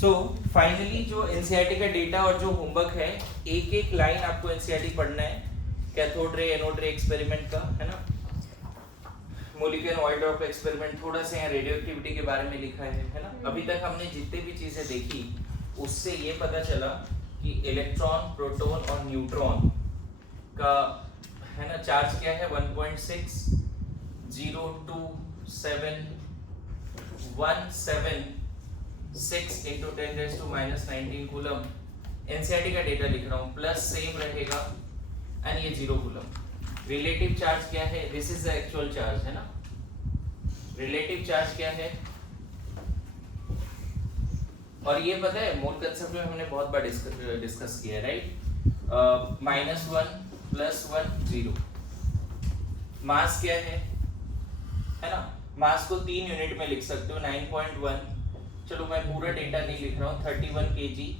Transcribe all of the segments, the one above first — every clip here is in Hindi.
सो फाइनली जो एनसीईआरटी का डेटा और जो होमवर्क है, एक एक लाइन आपको एनसीईआरटी पढ़ना है कैथोड रे एनोड रे एक्सपेरिमेंट का, है ना। मोलिकुलर ऑयल ड्रॉप एक्सपेरिमेंट, थोड़ा सा यहाँ रेडियो एक्टिविटी के बारे में लिखा है ना। अभी तक हमने जितने भी चीजें देखी उससे ये पता चला कि इलेक्ट्रॉन, प्रोटॉन और न्यूट्रॉन का, है ना, चार्ज क्या है 1.602717 into 10⁻⁻19 कूलम। एनसीईआरटी का डेटा लिख रहा हूँ, प्लस सेम रहेगा एंड ये 0 कूलम। रिलेटिव चार्ज क्या है, this is the actual charge, है ना। रिलेटिव चार्ज क्या है, और ये पता है मोल कंसेप्ट में हमने बहुत बार डिस्कस किया है, राइट। -1 +1 0। मास क्या है ना। मास को 3 यूनिट में लिख सकते हो, 9.1। चलो मैं पूरा डेटा नहीं लिख रहा हूँ, 31 kg,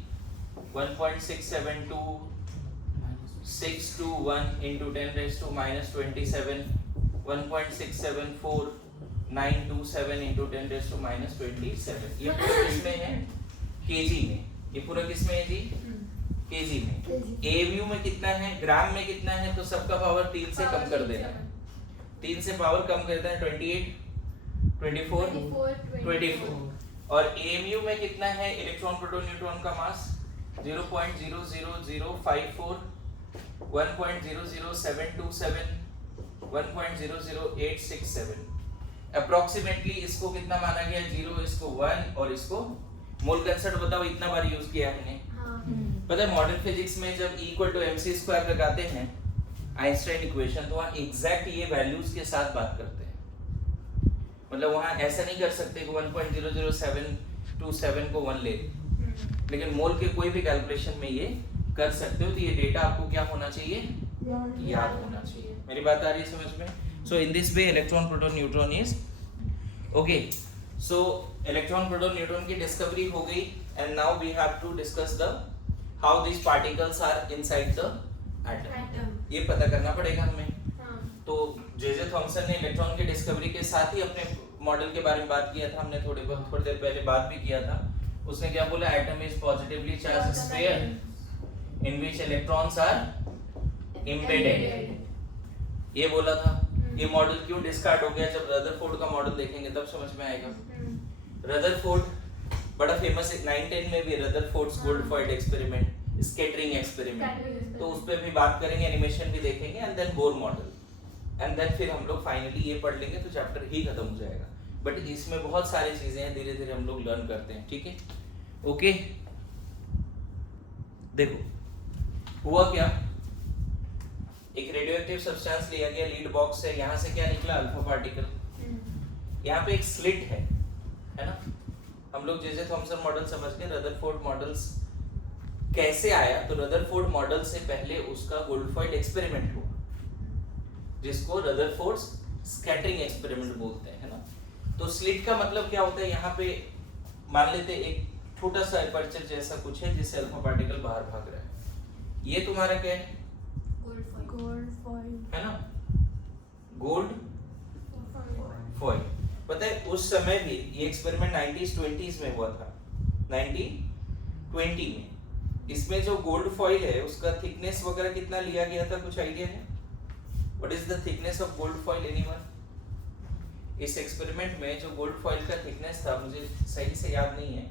1.672621 into 10⁻⁻27, 1.674927 into 10⁻⁻27। ये पूरा किसमें है, केजी में। ये पूरा किसमें है जी, केजी में। एवीयू में कितना है, ग्राम में कितना है, तो सबका पावर 3 से कम कर देना। 3 से पावर कम करता है 28, 24, 24। और एएमयू में कितना है, इलेक्ट्रॉन, प्रोटॉन, न्यूट्रॉन का मास 0.00054, 1.00727, 1.00867। अप्रोक्सीमेटली इसको कितना माना गया, 0, इसको 1 और इसको मोल कंसेप्ट बताओ, इतना बार यूज किया हमने। पता है मॉडर्न फिजिक्स में जब E = mc² लगाते हैं आइंस्टाइन इक्वेशन, तो वहाँ एग्जैक्ट ये वैल्यूज के साथ बात करते हैं। मतलब वहाँ ऐसा नहीं कर सकते कि 1.00727 को 1 ले, लेकिन मोल के कोई भी कैलकुलेशन में ये कर सकते हो। तो ये डेटा आपको क्या होना चाहिए, याद होना चाहिए। मेरी बात आ रही है समझ में। So in this way electron, proton, neutron is okay. So electron, proton, neutron की डिस्कवरी हो गई and now we have to discuss the how these particles are inside the atom। ये पता करना पड़ेगा हमें। तो जे थॉमसन ने इलेक्ट्रॉन की डिस्कवरी के साथ ही अपने मॉडल के बारे में बात किया था, हमने थोड़ी देर पहले बात भी किया था। उसने क्या बोला, atom is positively charged sphere in which electrons are embedded, ये बोला था। ये मॉडल क्यों डिस्कार्ड हो गया, जब रदरफोर्ड का मॉडल देखेंगे तब समझ में आएगा। रदरफोर्ड बड़ा फेमस है, 910 में भी Rutherford's gold foil experiment, scattering experiment, तो उस पे भी बात करेंगे, एनिमेशन भी देखेंगे, and then Bohr model, and then फिर हम लोग फाइनली ये पढ़ लेंगे तो चैप्टर ही खत्म हो जाएगा। बट इसमें बहुत सारी चीजें हैं, धीरे धीरे हम लोग लर्न करते हैं, ठीक है। ओके, देखो हुआ क्या, एक रेडियोएक्टिव सब्सटेंस लिया गया, लीड बॉक्स है, यहाँ से क्या निकला, अल्फा पार्टिकल। यहाँ पे एक स्लिट है ना। हम लोग जे थॉमसन मॉडल समझ गए, रदरफोर्ड मॉडल्स कैसे आया, तो रदरफोर्ड मॉडल से पहले उसका गोल्डफॉइड एक्सपेरिमेंट हुआ, जिसको रदरफोर्ड स्कैटरिंग एक्सपेरिमेंट बोलते हैं, है ना। तो स्लिट का मतलब क्या होता है, यहाँ पे मान लेते एक छोटा सा एपर्चर जैसा कुछ है जिससे अल्फा पार्टिकल बाहर भाग रहा है। ये तुम्हारा क्या है, गोल्ड फॉइल, है ना, गोल्ड फॉइल। पता है उस समय भी ये एक्सपेरिमेंट 1920s में हुआ था, 1920 में। इसमें जो गोल्ड फॉइल है उसका थिकनेस वगैरह कितना लिया गया था, कुछ आइडिया है? What is the thickness of gold foil, anyone? इस एक्सपेरिमेंट में जो गोल्ड फॉइल का थिकनेस था, मुझे सही से याद नहीं है,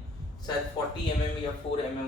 शायद 40 mm या 4 mm